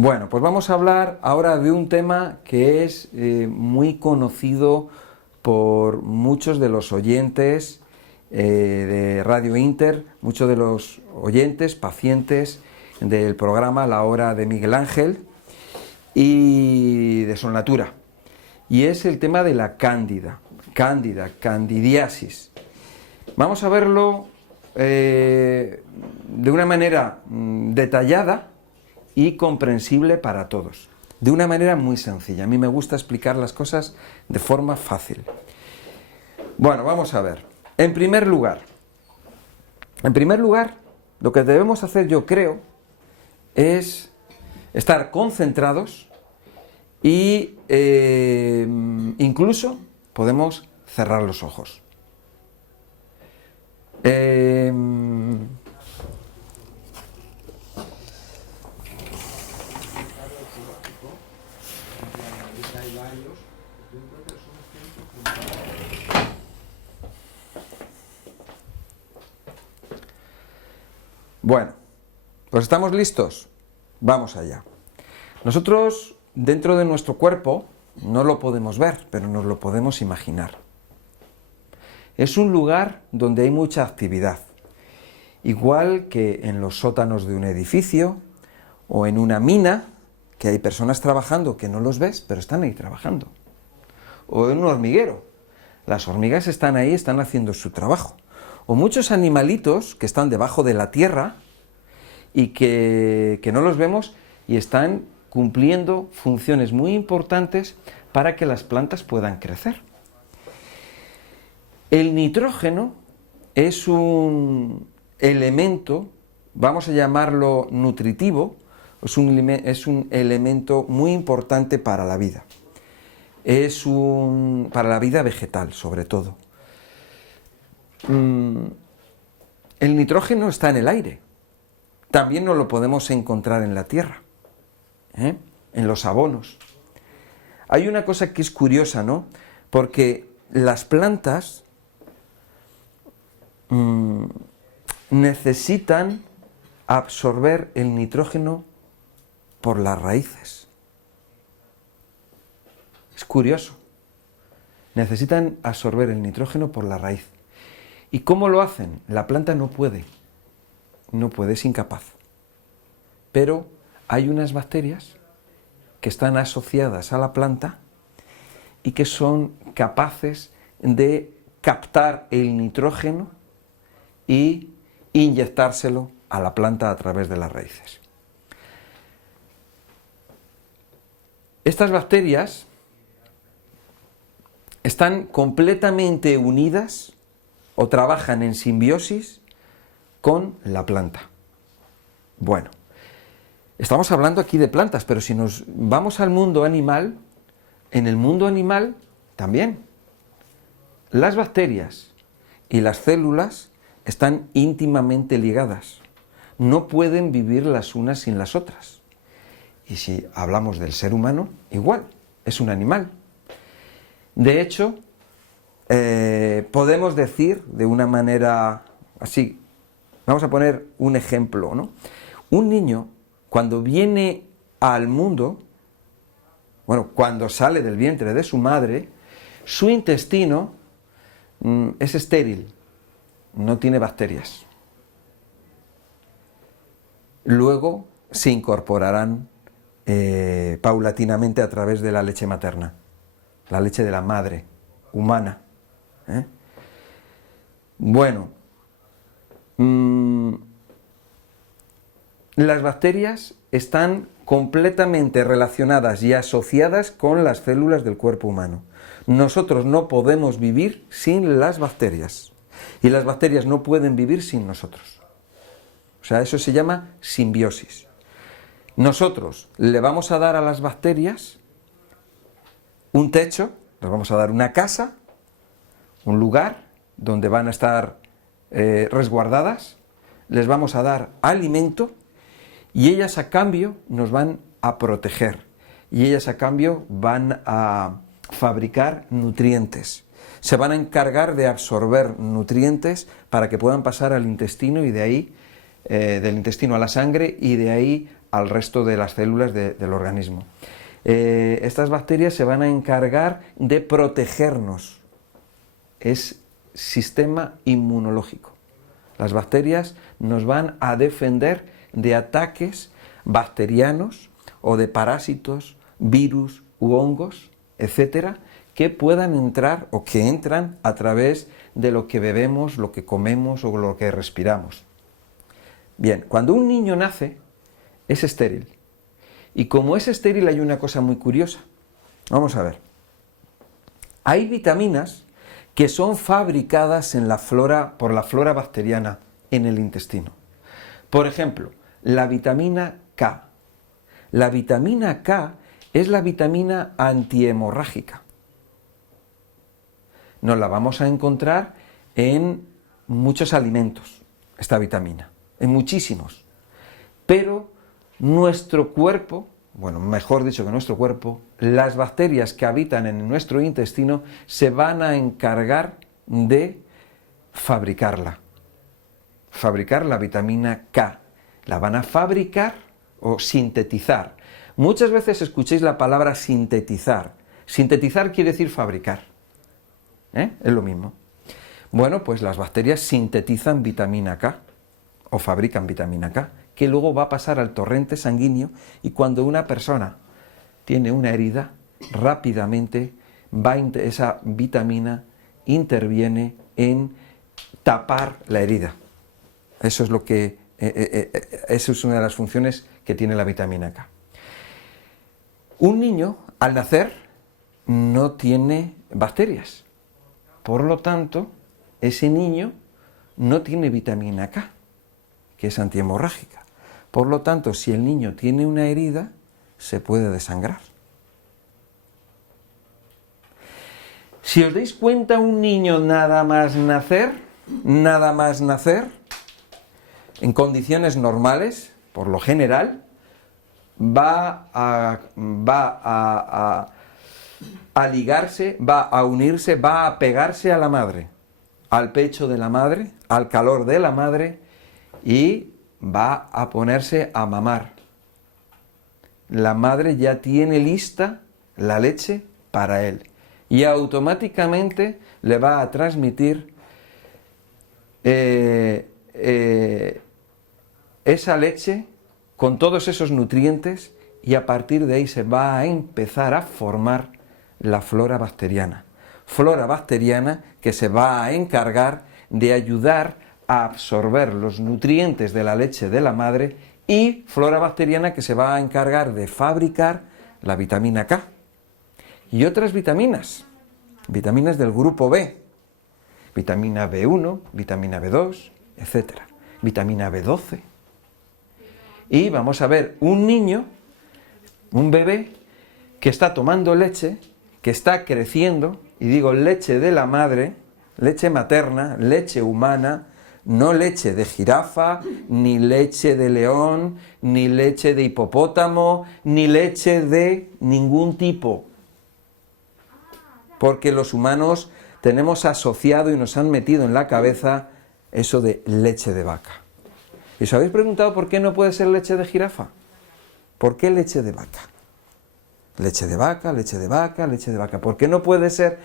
Bueno, pues vamos a hablar ahora de un tema que es muy conocido por muchos de los oyentes de Radio Inter, muchos de los oyentes, pacientes del programa La Hora de Miguel Ángel y de Solnatura. Y es el tema de la candidiasis. Vamos a verlo de una manera detallada y comprensible para todos, de una manera muy sencilla. A mí me gusta explicar las cosas de forma fácil. Bueno, vamos a ver. En primer lugar, lo que debemos hacer, yo creo, es estar concentrados y incluso podemos cerrar los ojos. Bueno, pues ¿estamos listos? Vamos allá. Nosotros, dentro de nuestro cuerpo, no lo podemos ver, pero nos lo podemos imaginar. Es un lugar donde hay mucha actividad, igual que en los sótanos de un edificio o en una mina, que hay personas trabajando que no los ves, pero están ahí trabajando. O en un hormiguero. Las hormigas están ahí, están haciendo su trabajo. O muchos animalitos que están debajo de la tierra y que no los vemos y están cumpliendo funciones muy importantes para que las plantas puedan crecer. El nitrógeno es un elemento, vamos a llamarlo nutritivo, es un elemento muy importante para la vida. Para la vida vegetal, sobre todo. El nitrógeno está en el aire. También no lo podemos encontrar en la tierra, en los abonos. Hay una cosa que es curiosa, ¿no? Porque las plantas necesitan absorber el nitrógeno por las raíces. Es curioso. Necesitan absorber el nitrógeno por la raíz. ¿Y cómo lo hacen? La planta no puede, es incapaz. Pero hay unas bacterias que están asociadas a la planta y que son capaces de captar el nitrógeno y inyectárselo a la planta a través de las raíces. Estas bacterias están completamente unidas o trabajan en simbiosis con la planta. Bueno, estamos hablando aquí de plantas, pero si nos vamos al mundo animal, en el mundo animal también las bacterias y las células están íntimamente ligadas. No pueden vivir las unas sin las otras. Y si hablamos del ser humano, igual, es un animal. De hecho, podemos decir de una manera así, vamos a poner un ejemplo, ¿no? Un niño, cuando viene al mundo, cuando sale del vientre de su madre, su intestino es estéril, no tiene bacterias. Luego se incorporarán paulatinamente a través de la leche materna, la leche de la madre humana. Bueno, las bacterias están completamente relacionadas y asociadas con las células del cuerpo humano. Nosotros no podemos vivir sin las bacterias y las bacterias no pueden vivir sin nosotros. O sea, eso se llama simbiosis. Nosotros le vamos a dar a las bacterias un techo, les vamos a dar una casa, un lugar donde van a estar resguardadas, les vamos a dar alimento y ellas a cambio nos van a proteger y ellas a cambio van a fabricar nutrientes. Se van a encargar de absorber nutrientes para que puedan pasar al intestino y de ahí, del intestino a la sangre y de ahí al resto de las células del organismo. Estas bacterias se van a encargar de protegernos. Es sistema inmunológico. Las bacterias nos van a defender de ataques bacterianos o de parásitos, virus u hongos, etcétera, que puedan entrar o que entran a través de lo que bebemos, lo que comemos o lo que respiramos. Bien, cuando un niño nace, es estéril. Y como es estéril hay una cosa muy curiosa. Vamos a ver. Hay vitaminas que son fabricadas por la flora bacteriana en el intestino. Por ejemplo, la vitamina K. La vitamina K es la vitamina antihemorrágica. Nos la vamos a encontrar en muchos alimentos, esta vitamina, en muchísimos. Pero nuestro cuerpo, bueno, mejor dicho que nuestro cuerpo, las bacterias que habitan en nuestro intestino se van a encargar de fabricar la vitamina K. La van a fabricar o sintetizar. Muchas veces escuchéis la palabra sintetizar. Sintetizar quiere decir fabricar. Es lo mismo. Bueno, pues las bacterias sintetizan vitamina K o fabrican vitamina K, que luego va a pasar al torrente sanguíneo y cuando una persona tiene una herida, rápidamente esa vitamina interviene en tapar la herida. Eso es una de las funciones que tiene la vitamina K. Un niño, al nacer, no tiene bacterias. Por lo tanto, ese niño no tiene vitamina K, que es antihemorrágica. Por lo tanto, si el niño tiene una herida, se puede desangrar. Si os dais cuenta, un niño nada más nacer, en condiciones normales, por lo general, va a ligarse, va a unirse, va a pegarse a la madre, al pecho de la madre, al calor de la madre y va a ponerse a mamar. La madre ya tiene lista la leche para él y automáticamente le va a transmitir esa leche con todos esos nutrientes y a partir de ahí se va a empezar a formar la flora bacteriana que se va a encargar de ayudar a absorber los nutrientes de la leche de la madre y flora bacteriana que se va a encargar de fabricar la vitamina K y otras vitaminas del grupo B, vitamina B1, vitamina B2, etc., vitamina B12. Y vamos a ver un niño, un bebé, que está tomando leche, que está creciendo, y digo leche de la madre, leche materna, leche humana, no leche de jirafa, ni leche de león, ni leche de hipopótamo, ni leche de ningún tipo. Porque los humanos tenemos asociado y nos han metido en la cabeza eso de leche de vaca. ¿Y os habéis preguntado por qué no puede ser leche de jirafa? ¿Por qué leche de vaca? Leche de vaca, leche de vaca, leche de vaca. ¿Por qué no puede ser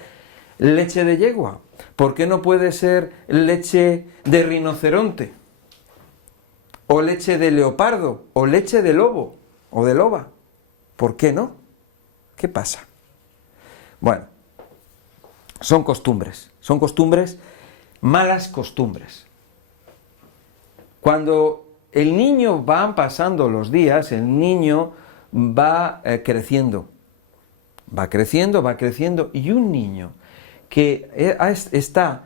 leche de yegua? ¿Por qué no puede ser leche de rinoceronte? ¿O leche de leopardo? ¿O leche de lobo? ¿O de loba? ¿Por qué no? ¿Qué pasa? Bueno, son costumbres, malas costumbres. Cuando el niño van pasando los días, el niño va creciendo, y un niño que está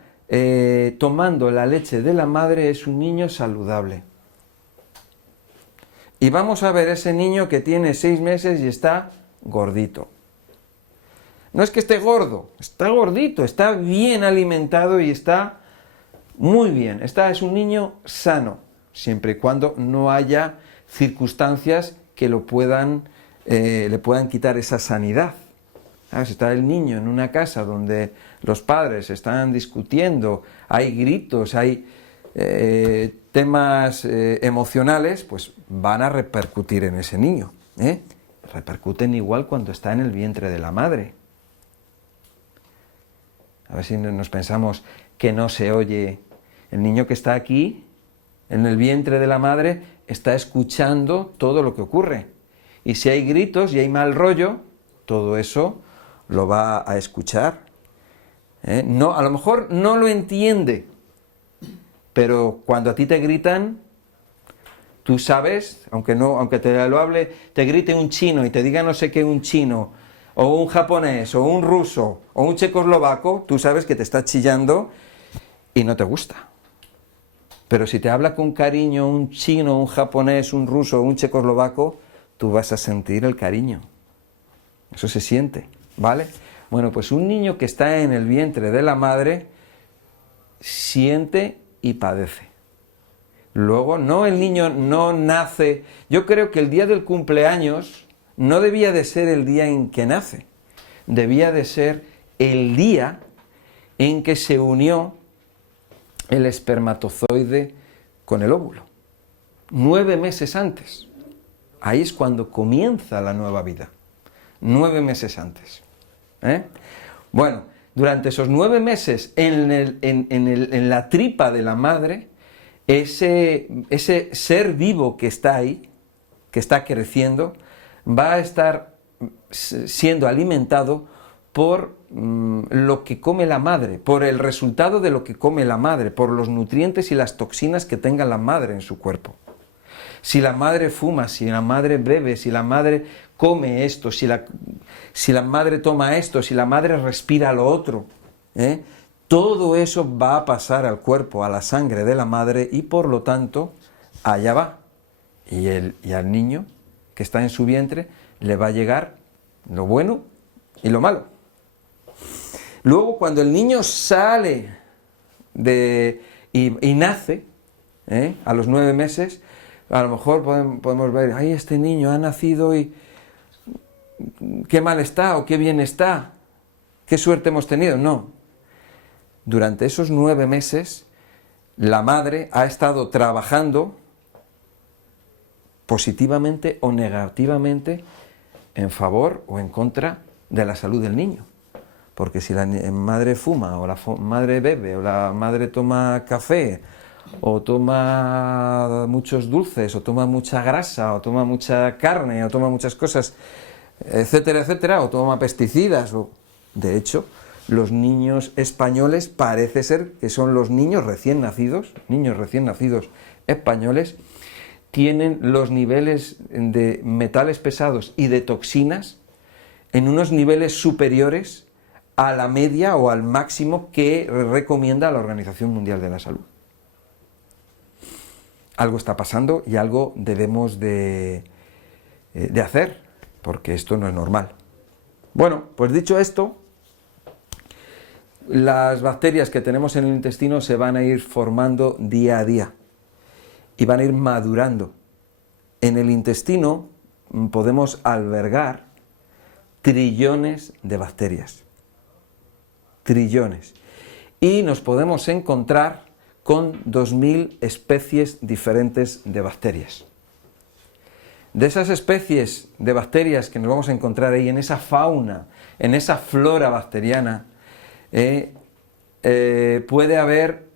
tomando la leche de la madre es un niño saludable. Y vamos a ver ese niño que tiene 6 meses y está gordito. No es que esté gordo, está gordito, está bien alimentado y está muy bien. Es un niño sano, siempre y cuando no haya circunstancias que le puedan quitar esa sanidad. Si está el niño en una casa donde los padres están discutiendo, hay gritos, hay temas emocionales, pues van a repercutir en ese niño. Repercuten igual cuando está en el vientre de la madre. A ver si nos pensamos que no se oye. El niño que está aquí, en el vientre de la madre, está escuchando todo lo que ocurre. Y si hay gritos y hay mal rollo, todo eso lo va a escuchar. No, a lo mejor no lo entiende, pero cuando a ti te gritan, tú sabes, aunque te lo hable, te grite un chino y te diga no sé qué un chino, o un japonés, o un ruso, o un checoslovaco, tú sabes que te está chillando y no te gusta. Pero si te habla con cariño un chino, un japonés, un ruso, un checoslovaco, tú vas a sentir el cariño. Eso se siente, ¿vale? Bueno, pues un niño que está en el vientre de la madre siente y padece. Luego, no, el niño no nace. Yo creo que el día del cumpleaños no debía de ser el día en que nace. Debía de ser el día en que se unió el espermatozoide con el óvulo. 9 meses antes. Ahí es cuando comienza la nueva vida. 9 meses antes. Bueno, durante esos 9 meses en la tripa de la madre, ese ser vivo que está ahí, que está creciendo, va a estar siendo alimentado por lo que come la madre, por el resultado de lo que come la madre, por los nutrientes y las toxinas que tenga la madre en su cuerpo. Si la madre fuma, si la madre bebe, si la madre come esto, si la madre toma esto, si la madre respira lo otro, todo eso va a pasar al cuerpo, a la sangre de la madre y por lo tanto allá va. Y al niño que está en su vientre le va a llegar lo bueno y lo malo. Luego cuando el niño sale y nace, a los 9 meses, a lo mejor podemos ver, ay, este niño ha nacido y qué mal está o qué bien está, qué suerte hemos tenido. No. Durante esos 9 meses, la madre ha estado trabajando positivamente o negativamente en favor o en contra de la salud del niño. Porque si la madre fuma, o la madre bebe, o la madre toma café, o toma muchos dulces, o toma mucha grasa, o toma mucha carne, o toma muchas cosas, etcétera, etcétera, o toma pesticidas, de hecho, los niños españoles parece ser que son los niños recién nacidos españoles, tienen los niveles de metales pesados y de toxinas en unos niveles superiores a la media o al máximo que recomienda la Organización Mundial de la Salud. Algo está pasando y algo debemos de hacer, porque esto no es normal. Bueno, pues dicho esto, las bacterias que tenemos en el intestino se van a ir formando día a día y van a ir madurando. En el intestino podemos albergar trillones de bacterias. Trillones. Y nos podemos encontrar con 2000 especies diferentes de bacterias. De esas especies de bacterias que nos vamos a encontrar ahí, en esa fauna, en esa flora bacteriana, puede haber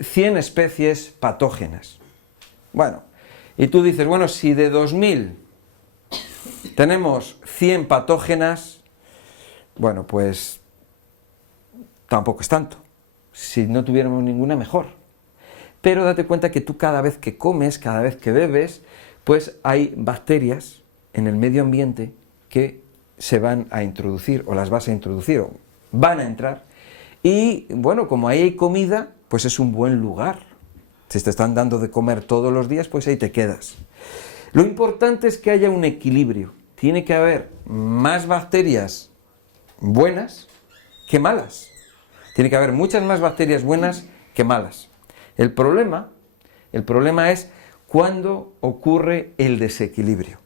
100 especies patógenas. Bueno, y tú dices, bueno, si de 2000 tenemos 100 patógenas, bueno, pues tampoco es tanto. Si no tuviéramos ninguna, mejor. Pero date cuenta que tú cada vez que comes, cada vez que bebes, pues hay bacterias en el medio ambiente que se van a introducir, o las vas a introducir, o van a entrar. Y bueno, como ahí hay comida, pues es un buen lugar. Si te están dando de comer todos los días, pues ahí te quedas. Lo importante es que haya un equilibrio. Tiene que haber más bacterias buenas que malas. Tiene que haber muchas más bacterias buenas que malas. El problema es cuando ocurre el desequilibrio.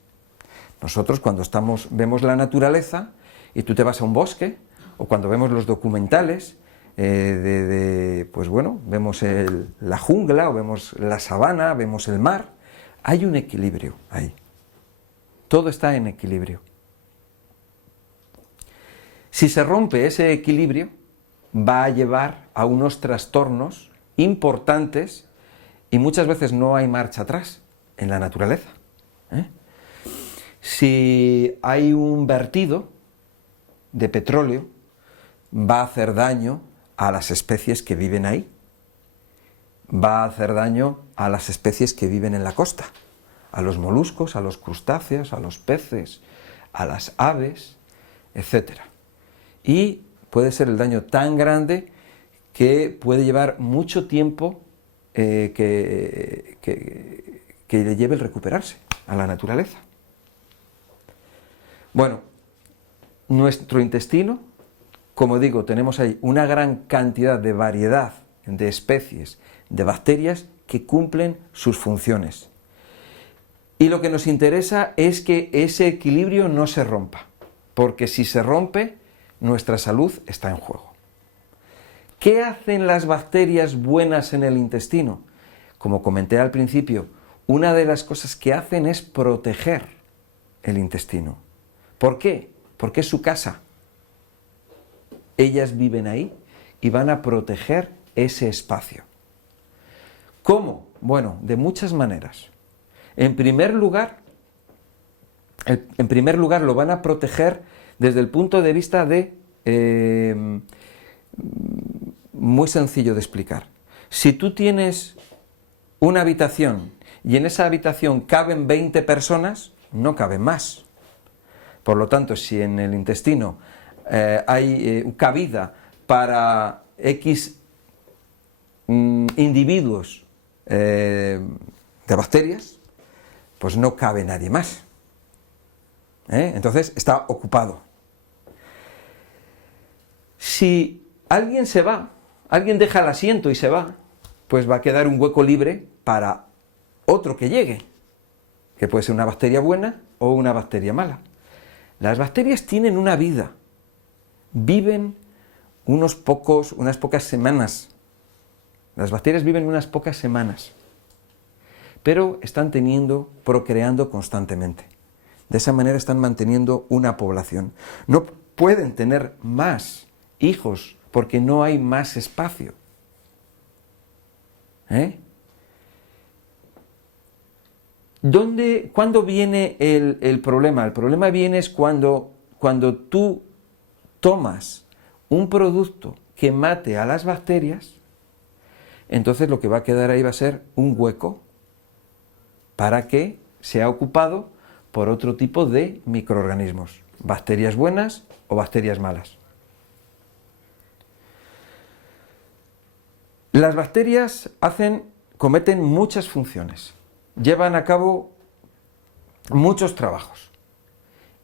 Nosotros cuando vemos la naturaleza y tú te vas a un bosque, o cuando vemos los documentales, pues bueno, vemos la jungla, o vemos la sabana, vemos el mar. Hay un equilibrio ahí. Todo está en equilibrio. Si se rompe ese equilibrio, va a llevar a unos trastornos importantes y muchas veces no hay marcha atrás en la naturaleza. Si hay un vertido de petróleo, va a hacer daño a las especies que viven ahí, va a hacer daño a las especies que viven en la costa, a los moluscos, a los crustáceos, a los peces, a las aves, etc. Y puede ser el daño tan grande que puede llevar mucho tiempo que le lleve el recuperarse a la naturaleza. Bueno, nuestro intestino, como digo, tenemos ahí una gran cantidad de variedad de especies de bacterias que cumplen sus funciones. Y lo que nos interesa es que ese equilibrio no se rompa, porque si se rompe, nuestra salud está en juego. ¿Qué hacen las bacterias buenas en el intestino? Como comenté al principio, una de las cosas que hacen es proteger el intestino. ¿Por qué? Porque es su casa. Ellas viven ahí y van a proteger ese espacio. ¿Cómo? Bueno, de muchas maneras. En primer lugar, lo van a proteger desde el punto de vista de... muy sencillo de explicar. Si tú tienes una habitación y en esa habitación caben 20 personas, no caben más. Por lo tanto, si en el intestino hay cabida para X individuos de bacterias, pues no cabe nadie más. Entonces está ocupado. Si alguien se va, alguien deja el asiento y se va, pues va a quedar un hueco libre para otro que llegue, que puede ser una bacteria buena o una bacteria mala. Las bacterias tienen una vida, viven unas pocas semanas. Las bacterias viven unas pocas semanas, pero están procreando constantemente. De esa manera están manteniendo una población. No pueden tener más hijos porque no hay más espacio. ¿Cuándo viene el problema? El problema viene es cuando tú tomas un producto que mate a las bacterias, entonces lo que va a quedar ahí va a ser un hueco para que sea ocupado por otro tipo de microorganismos, bacterias buenas o bacterias malas. Las bacterias cometen muchas funciones, llevan a cabo muchos trabajos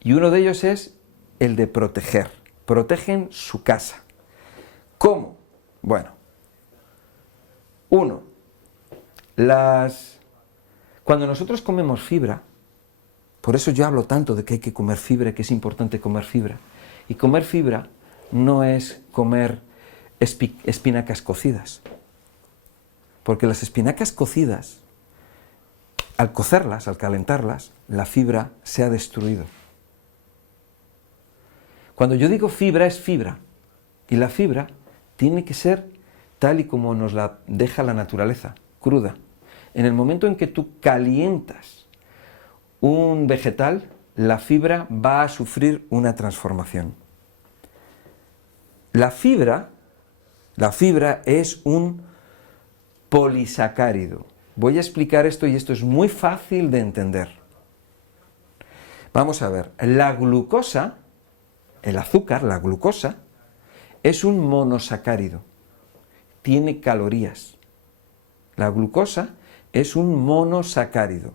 y uno de ellos es el de proteger. Protegen su casa. ¿Cómo? Bueno, cuando nosotros comemos fibra, por eso yo hablo tanto de que hay que comer fibra, que es importante comer fibra. Y comer fibra no es comer espinacas cocidas, porque las espinacas cocidas, al cocerlas, al calentarlas, la fibra se ha destruido. Cuando yo digo fibra, es fibra, y la fibra tiene que ser tal y como nos la deja la naturaleza, cruda. En el momento en que tú calientas un vegetal, la fibra va a sufrir una transformación. La fibra es un polisacárido. Voy a explicar esto y esto es muy fácil de entender. Vamos a ver, la glucosa, el azúcar, la glucosa, es un monosacárido, tiene calorías. La glucosa es un monosacárido,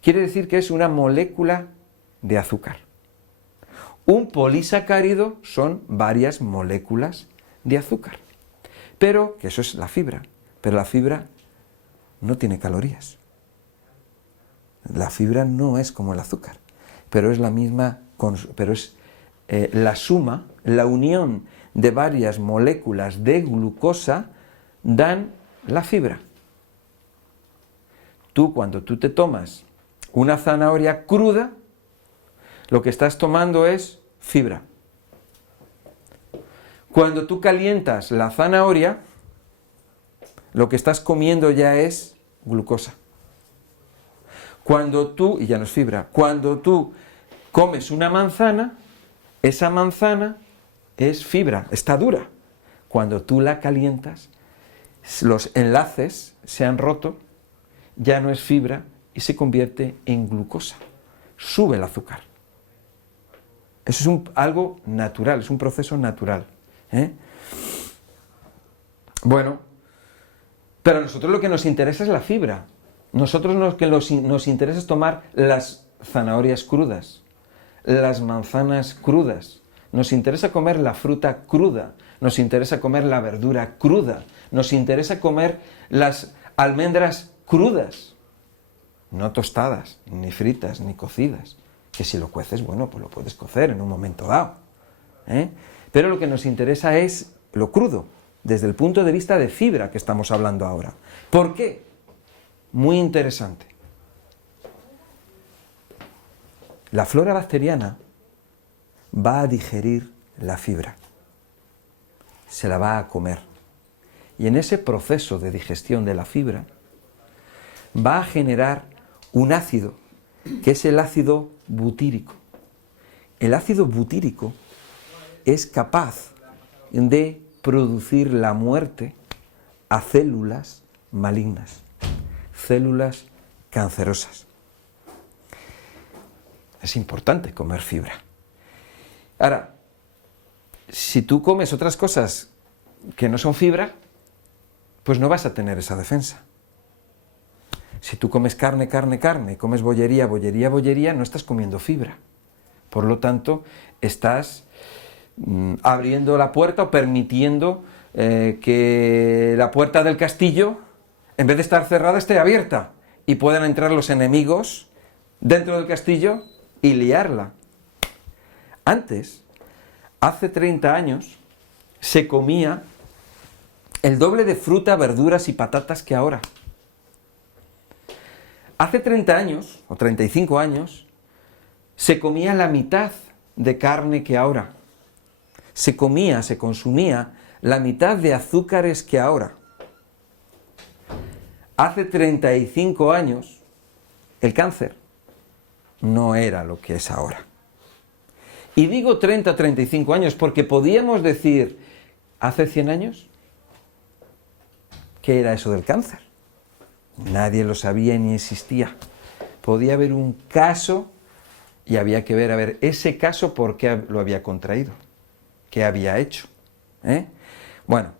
quiere decir que es una molécula de azúcar. Un polisacárido son varias moléculas de azúcar, pero que eso es la fibra, pero la fibra no tiene calorías. La fibra no es como el azúcar, pero es la misma, pero es la suma, la unión de varias moléculas de glucosa dan la fibra. Cuando tú te tomas una zanahoria cruda, lo que estás tomando es fibra. Cuando tú calientas la zanahoria, lo que estás comiendo ya es glucosa. Y ya no es fibra, cuando tú comes una manzana, esa manzana es fibra, está dura. Cuando tú la calientas, los enlaces se han roto, ya no es fibra y se convierte en glucosa. Sube el azúcar. Eso es algo natural, es un proceso natural. Bueno, pero a nosotros lo que nos interesa es la fibra. Nosotros lo que nos interesa es tomar las zanahorias crudas, las manzanas crudas. Nos interesa comer la fruta cruda, nos interesa comer la verdura cruda, nos interesa comer las almendras crudas, no tostadas, ni fritas, ni cocidas. Que si lo cueces, bueno, pues lo puedes cocer en un momento dado. Pero lo que nos interesa es lo crudo, desde el punto de vista de fibra que estamos hablando ahora. ¿Por qué? Muy interesante. La flora bacteriana va a digerir la fibra, se la va a comer. Y en ese proceso de digestión de la fibra va a generar un ácido, que es el ácido butírico. El ácido butírico es capaz de producir la muerte a células malignas, células cancerosas. Es importante comer fibra. Ahora, si tú comes otras cosas que no son fibra, pues no vas a tener esa defensa. Si tú comes carne, comes bollería, no estás comiendo fibra. Por lo tanto, estás abriendo la puerta o permitiendo que la puerta del castillo, en vez de estar cerrada, esté abierta y puedan entrar los enemigos dentro del castillo y liarla. Antes, hace 30 años, se comía el doble de fruta, verduras y patatas que ahora. Hace 30 años, o 35 años, se comía la mitad de carne que ahora. Se consumía la mitad de azúcares que ahora. Hace 35 años, el cáncer no era lo que es ahora. Y digo 30 o 35 años porque podíamos decir, hace 100 años, ¿qué era eso del cáncer? Nadie lo sabía ni existía. Podía haber un caso y había que ver, a ver, ese caso, ¿por qué lo había contraído? ¿Qué había hecho? Bueno,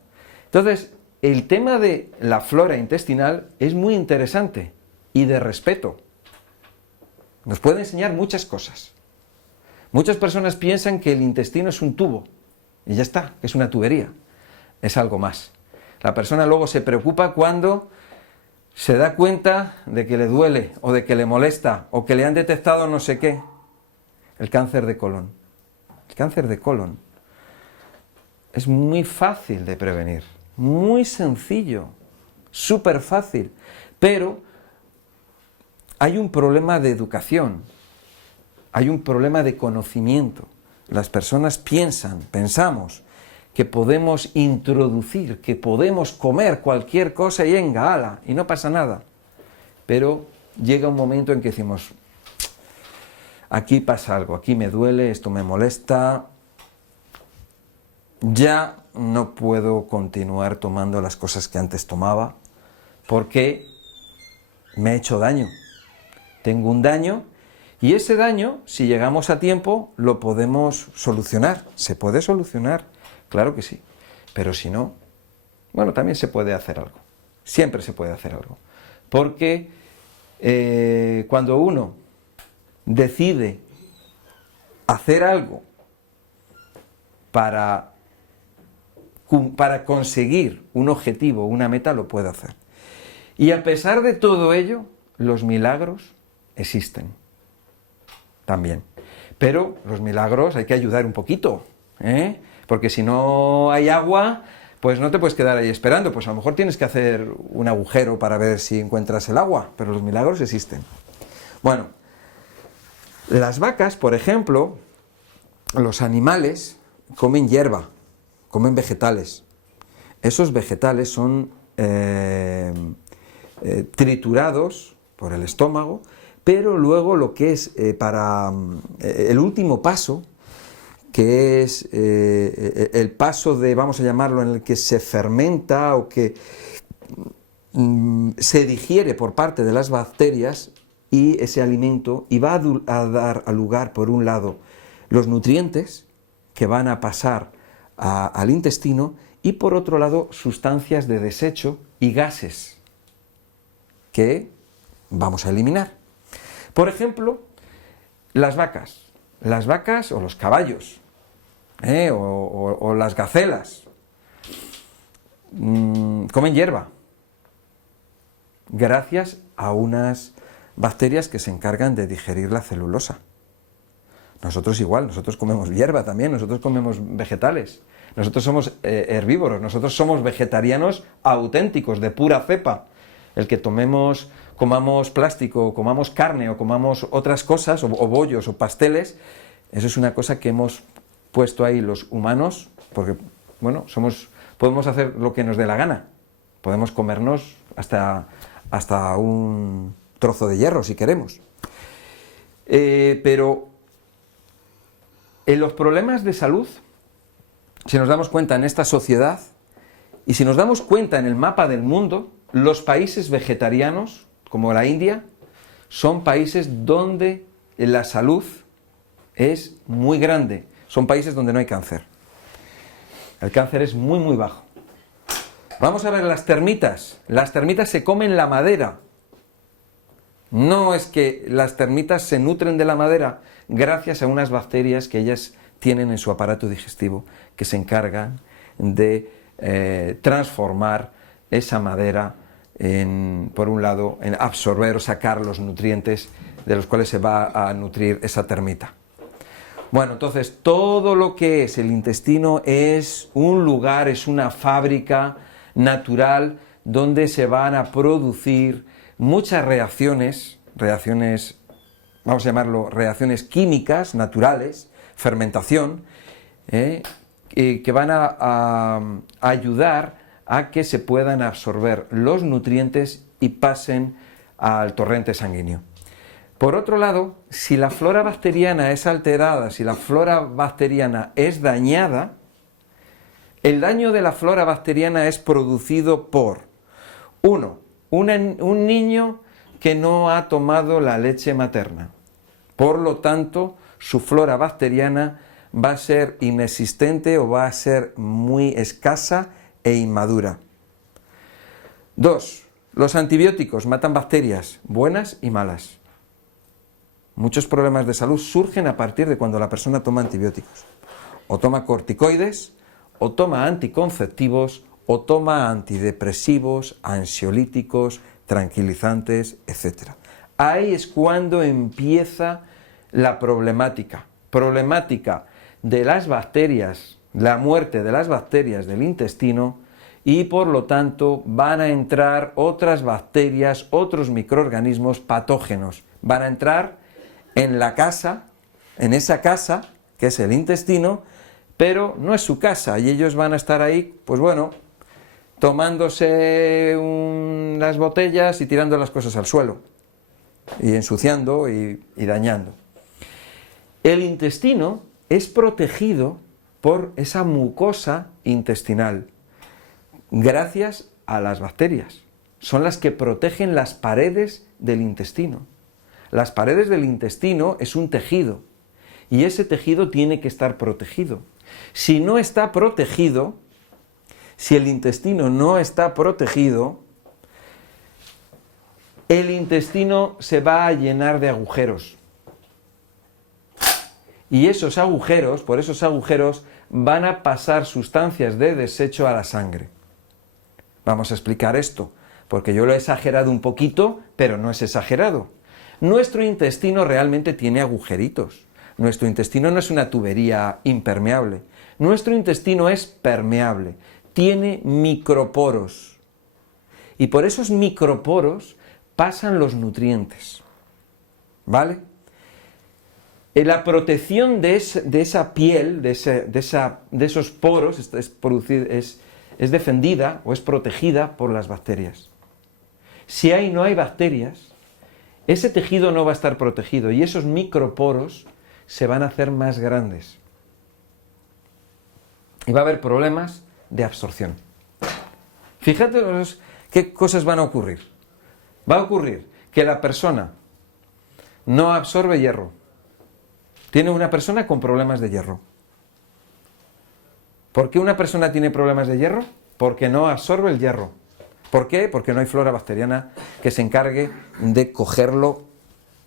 entonces, el tema de la flora intestinal es muy interesante y de respeto. Nos puede enseñar muchas cosas. Muchas personas piensan que el intestino es un tubo y ya está, es una tubería. Es algo más. La persona luego se preocupa cuando se da cuenta de que le duele o de que le molesta o que le han detectado no sé qué. El cáncer de colon. El cáncer de colon es muy fácil de prevenir, muy sencillo, súper fácil, pero hay un problema de educación, hay un problema de conocimiento. Las personas pensamos que podemos introducir, que podemos comer cualquier cosa y venga, ala, y no pasa nada. Pero llega un momento en que decimos, aquí pasa algo, aquí me duele, esto me molesta, ya no puedo continuar tomando las cosas que antes tomaba, porque me he hecho daño. Tengo un daño, y ese daño, si llegamos a tiempo, lo podemos solucionar. ¿Se puede solucionar? Claro que sí, pero si no, bueno, también se puede hacer algo, siempre se puede hacer algo, porque cuando uno decide hacer algo para conseguir un objetivo, una meta, lo puede hacer. Y a pesar de todo ello, los milagros existen también, pero los milagros hay que ayudar un poquito, porque si no hay agua, pues no te puedes quedar ahí esperando, pues a lo mejor tienes que hacer un agujero para ver si encuentras el agua, pero los milagros existen. Bueno, las vacas, por ejemplo, los animales comen hierba, comen vegetales. Esos vegetales son triturados por el estómago, pero luego lo que es para el último paso, que es el paso de, vamos a llamarlo, en el que se fermenta o que se digiere por parte de las bacterias y ese alimento, y va a dar lugar, por un lado, los nutrientes que van a pasar al intestino, y por otro lado, sustancias de desecho y gases que vamos a eliminar. Por ejemplo, las vacas o los caballos, o las gacelas, comen hierba, gracias a unas bacterias que se encargan de digerir la celulosa. Nosotros igual, nosotros comemos hierba también, nosotros comemos vegetales, nosotros somos herbívoros, nosotros somos vegetarianos auténticos, de pura cepa. El que comamos plástico, comamos carne o comamos otras cosas, o bollos o pasteles, eso es una cosa que hemos puesto ahí los humanos, porque, bueno, podemos hacer lo que nos dé la gana, podemos comernos hasta un trozo de hierro si queremos. Pero en los problemas de salud, si nos damos cuenta en esta sociedad, y si nos damos cuenta en el mapa del mundo, los países vegetarianos, como la India, son países donde la salud es muy grande, son países donde no hay cáncer. El cáncer es muy, muy bajo. Vamos a ver las termitas se comen la madera. No es que las termitas se nutren de la madera gracias a unas bacterias que ellas tienen en su aparato digestivo, que se encargan de transformar esa madera por un lado, en absorber o sacar los nutrientes de los cuales se va a nutrir esa termita. Bueno, entonces todo lo que es el intestino es un lugar, es una fábrica natural donde se van a producir muchas reacciones, vamos a llamarlo reacciones químicas, naturales, fermentación, que van a ayudar a que se puedan absorber los nutrientes y pasen al torrente sanguíneo. Por otro lado, si la flora bacteriana es alterada, si la flora bacteriana es dañada, el daño de la flora bacteriana es producido por, un niño que no ha tomado la leche materna. Por lo tanto, su flora bacteriana va a ser inexistente o va a ser muy escasa e inmadura. 2. Los antibióticos matan bacterias buenas y malas. Muchos problemas de salud surgen a partir de cuando la persona toma antibióticos. O toma corticoides, o toma anticonceptivos, o toma antidepresivos, ansiolíticos, tranquilizantes, etc. Ahí es cuando empieza la problemática de las bacterias, la muerte de las bacterias del intestino, y por lo tanto van a entrar otras bacterias, otros microorganismos patógenos. Van a entrar en la casa, en esa casa que es el intestino, pero no es su casa y ellos van a estar ahí, pues bueno, tomándose las botellas y tirando las cosas al suelo, y ensuciando y dañando. El intestino es protegido por esa mucosa intestinal, gracias a las bacterias. Son las que protegen las paredes del intestino. Las paredes del intestino es un tejido, y ese tejido tiene que estar protegido. Si no está protegido, si el intestino no está protegido, el intestino se va a llenar de agujeros. Y por esos agujeros van a pasar sustancias de desecho a la sangre. Vamos a explicar esto, porque yo lo he exagerado un poquito, pero no es exagerado. Nuestro intestino realmente tiene agujeritos. Nuestro intestino no es una tubería impermeable. Nuestro intestino es permeable, tiene microporos. Y por esos microporos pasan los nutrientes. ¿Vale? La protección de esa piel, de esos poros, es defendida o es protegida por las bacterias. Si no hay bacterias, ese tejido no va a estar protegido y esos microporos se van a hacer más grandes. Y va a haber problemas de absorción. Fíjate qué cosas van a ocurrir. Va a ocurrir que la persona no absorbe hierro. Tiene una persona con problemas de hierro. ¿Por qué una persona tiene problemas de hierro? Porque no absorbe el hierro. ¿Por qué? Porque no hay flora bacteriana que se encargue de cogerlo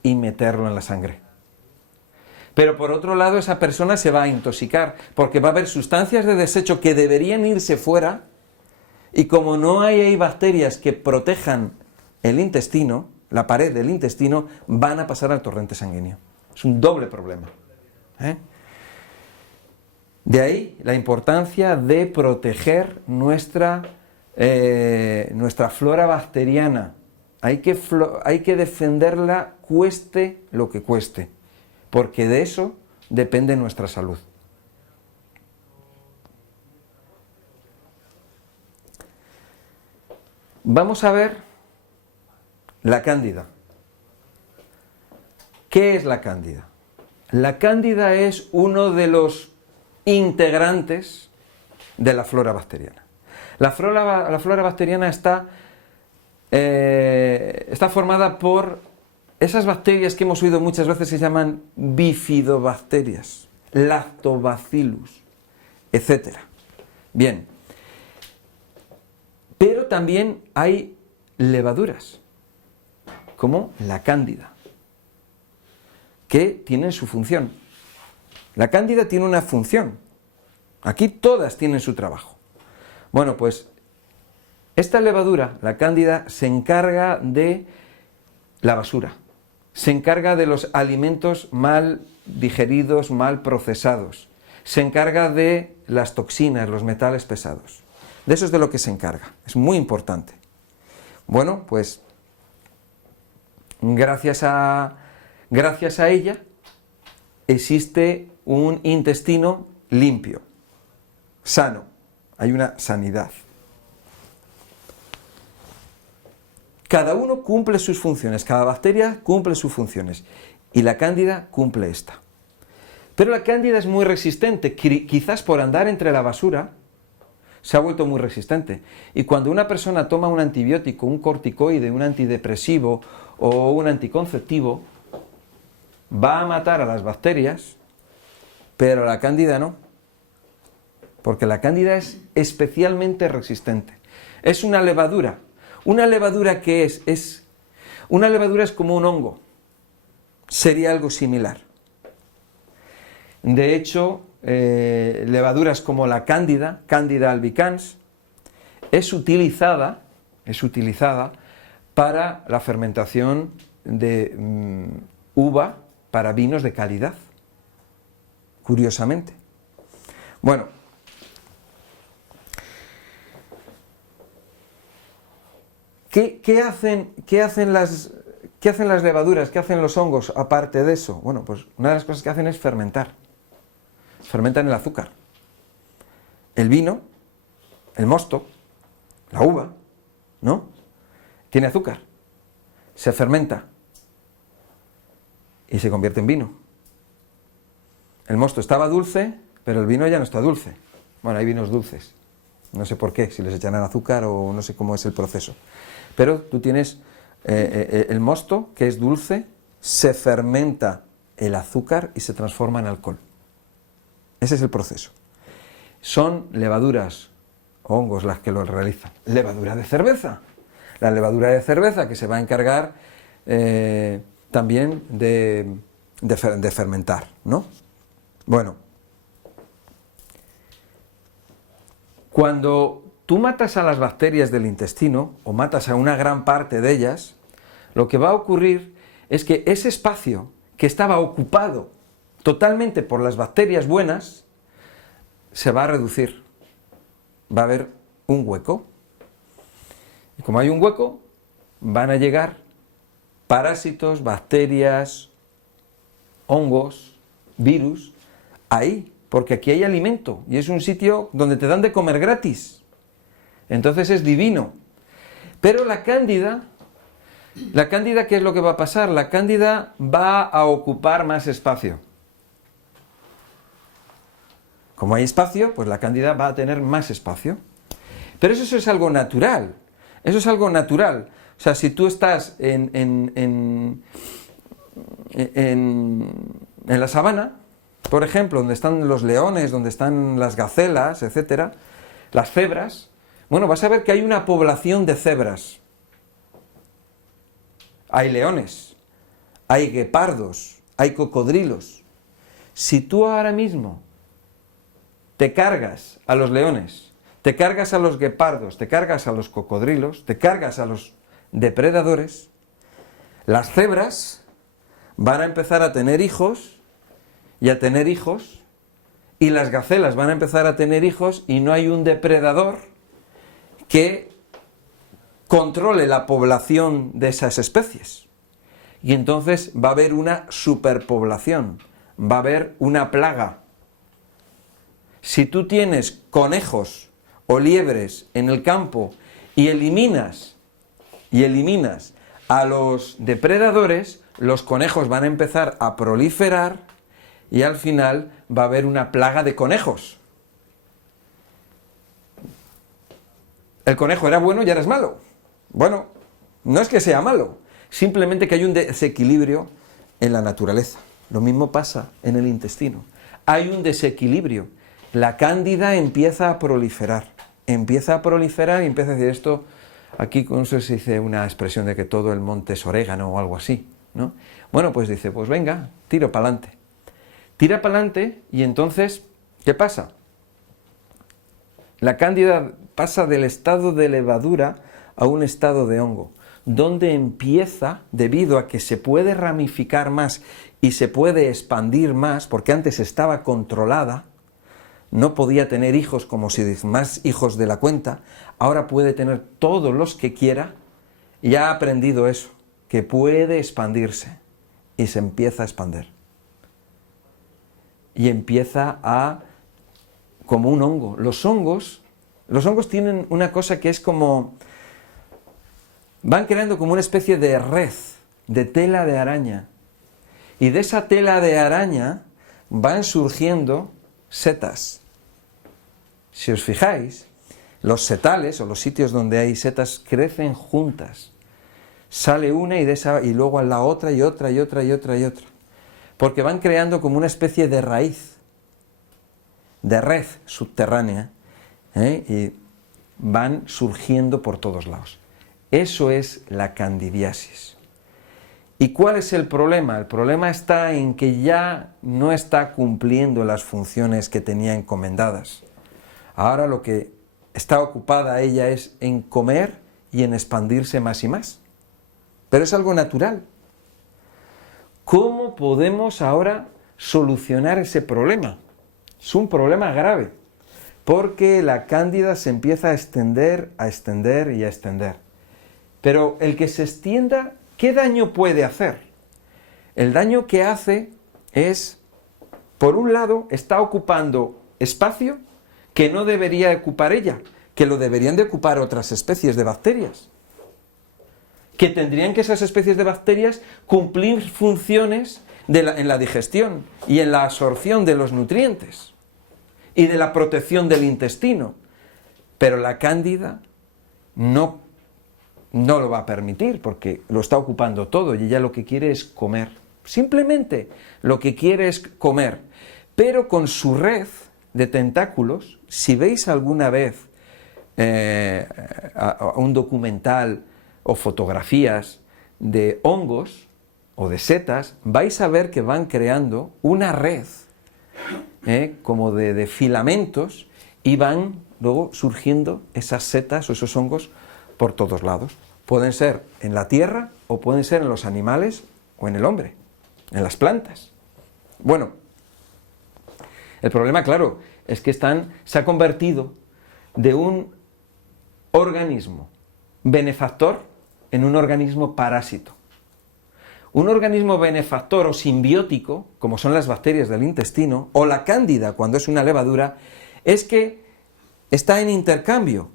y meterlo en la sangre. Pero por otro lado, esa persona se va a intoxicar, porque va a haber sustancias de desecho que deberían irse fuera, y como no hay bacterias que protejan el intestino, la pared del intestino, van a pasar al torrente sanguíneo. Es un doble problema. De ahí la importancia de proteger nuestra flora bacteriana. Hay que defenderla cueste lo que cueste, porque de eso depende nuestra salud. Vamos a ver la cándida. ¿Qué es la cándida? La cándida es uno de los integrantes de la flora bacteriana. La flora bacteriana está formada por esas bacterias que hemos oído muchas veces, se llaman bifidobacterias, lactobacillus, etc. Bien, pero también hay levaduras, como la cándida, que tienen su función. La cándida tiene una función. Aquí todas tienen su trabajo. Bueno, pues esta levadura, la cándida, se encarga de la basura. Se encarga de los alimentos mal digeridos, mal procesados. Se encarga de las toxinas, los metales pesados. De eso es de lo que se encarga. Es muy importante. Bueno, pues gracias a ella existe un intestino limpio, sano. Hay una sanidad. Cada uno cumple sus funciones, cada bacteria cumple sus funciones y la cándida cumple esta. Pero la cándida es muy resistente, quizás por andar entre la basura se ha vuelto muy resistente. Y cuando una persona toma un antibiótico, un corticoide, un antidepresivo o un anticonceptivo, va a matar a las bacterias, pero la cándida no. Porque la cándida es especialmente resistente. Es una levadura. ¿Una levadura qué es? Una levadura es como un hongo. Sería algo similar. De hecho, levaduras como la cándida, Candida albicans, es utilizada para la fermentación de uva para vinos de calidad. Curiosamente. Bueno, ¿qué hacen las levaduras? ¿Qué hacen los hongos aparte de eso? Bueno, pues una de las cosas que hacen es fermentar. Fermentan el azúcar. El vino, el mosto, la uva, ¿no? Tiene azúcar. Se fermenta y se convierte en vino. El mosto estaba dulce, pero el vino ya no está dulce. Bueno, hay vinos dulces. No sé por qué, si les echarán azúcar o no sé cómo es el proceso. Pero tú tienes el mosto, que es dulce, se fermenta el azúcar y se transforma en alcohol. Ese es el proceso. Son levaduras, hongos, las que lo realizan. Levadura de cerveza. La levadura de cerveza que se va a encargar también de fermentar, ¿no? Bueno, cuando tú matas a las bacterias del intestino, o matas a una gran parte de ellas, lo que va a ocurrir es que ese espacio que estaba ocupado totalmente por las bacterias buenas, se va a reducir. Va a haber un hueco. Y como hay un hueco, van a llegar parásitos, bacterias, hongos, virus, ahí, porque aquí hay alimento y es un sitio donde te dan de comer gratis. Entonces es divino. Pero la cándida, ¿qué es lo que va a pasar? La cándida va a ocupar más espacio. Como hay espacio, pues la cándida va a tener más espacio. Pero eso es algo natural. Eso es algo natural. O sea, si tú estás en la sabana, por ejemplo, donde están los leones, donde están las gacelas, etcétera, las cebras, bueno, vas a ver que hay una población de cebras. Hay leones, hay guepardos, hay cocodrilos. Si tú ahora mismo te cargas a los leones, te cargas a los guepardos, te cargas a los cocodrilos, te cargas a los depredadores, las cebras van a empezar a tener hijos y a tener hijos, y las gacelas van a empezar a tener hijos, y no hay un depredador que controle la población de esas especies. Y entonces va a haber una superpoblación, va a haber una plaga. Si tú tienes conejos o liebres en el campo y eliminas a los depredadores, los conejos van a empezar a proliferar y al final va a haber una plaga de conejos. El conejo era bueno y ahora es malo. Bueno, no es que sea malo, simplemente que hay un desequilibrio en la naturaleza. Lo mismo pasa en el intestino. Hay un desequilibrio. La cándida empieza a proliferar y empieza a decir esto, aquí no sé si se dice una expresión de que todo el monte es orégano o algo así, ¿no? Bueno, pues dice, pues venga, tiro para adelante. Tira para adelante y entonces, ¿qué pasa? La cándida pasa del estado de levadura a un estado de hongo, donde empieza, debido a que se puede ramificar más y se puede expandir más, porque antes estaba controlada, no podía tener hijos como si más hijos de la cuenta, ahora puede tener todos los que quiera y ha aprendido eso, que puede expandirse y se empieza a expandir. Y empieza como un hongo. Los hongos tienen una cosa que es como, van creando como una especie de red, de tela de araña. Y de esa tela de araña van surgiendo setas. Si os fijáis, los setales o los sitios donde hay setas crecen juntas. Sale una y luego a la otra y otra y otra y otra y otra. Porque van creando como una especie de raíz, de red subterránea, y van surgiendo por todos lados. Eso es la candidiasis. ¿Y cuál es el problema? El problema está en que ya no está cumpliendo las funciones que tenía encomendadas. Ahora lo que está ocupada ella es en comer y en expandirse más y más. Pero es algo natural. ¿Cómo podemos ahora solucionar ese problema? Es un problema grave, porque la cándida se empieza a extender y a extender. Pero el que se extienda, ¿qué daño puede hacer? El daño que hace es, por un lado, está ocupando espacio que no debería ocupar ella, que lo deberían de ocupar otras especies de bacterias, que tendrían que esas especies de bacterias cumplir funciones en la digestión y en la absorción de los nutrientes y de la protección del intestino. Pero la cándida no lo va a permitir porque lo está ocupando todo y ella lo que quiere es comer. Simplemente lo que quiere es comer. Pero con su red de tentáculos, si veis alguna vez un documental o fotografías de hongos o de setas, vais a ver que van creando una red como de filamentos y van luego surgiendo esas setas o esos hongos por todos lados. Pueden ser en la tierra o pueden ser en los animales o en el hombre, en las plantas. Bueno, El problema, claro, es que se ha convertido de un organismo benefactor en un organismo parásito. Un organismo benefactor o simbiótico, como son las bacterias del intestino, o la cándida cuando es una levadura, es que está en intercambio.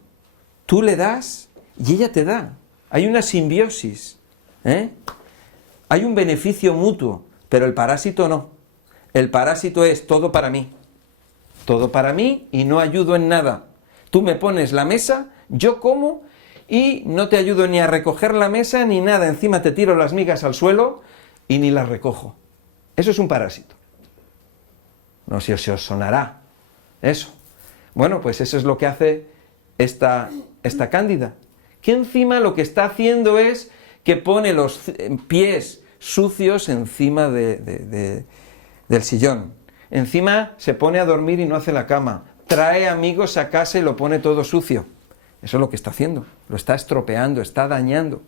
Tú le das y ella te da. Hay una simbiosis, ¿eh? Hay un beneficio mutuo, pero el parásito no. El parásito es todo para mí. Todo para mí y no ayudo en nada. Tú me pones la mesa, yo como y no te ayudo ni a recoger la mesa ni nada. Encima te tiro las migas al suelo y ni las recojo. Eso es un parásito. No sé si os sonará eso. Bueno, pues eso es lo que hace esta cándida. Que encima lo que está haciendo es que pone los pies sucios encima del sillón. Encima se pone a dormir y no hace la cama. Trae amigos a casa y lo pone todo sucio. Eso es lo que está haciendo. Lo está estropeando, está dañando.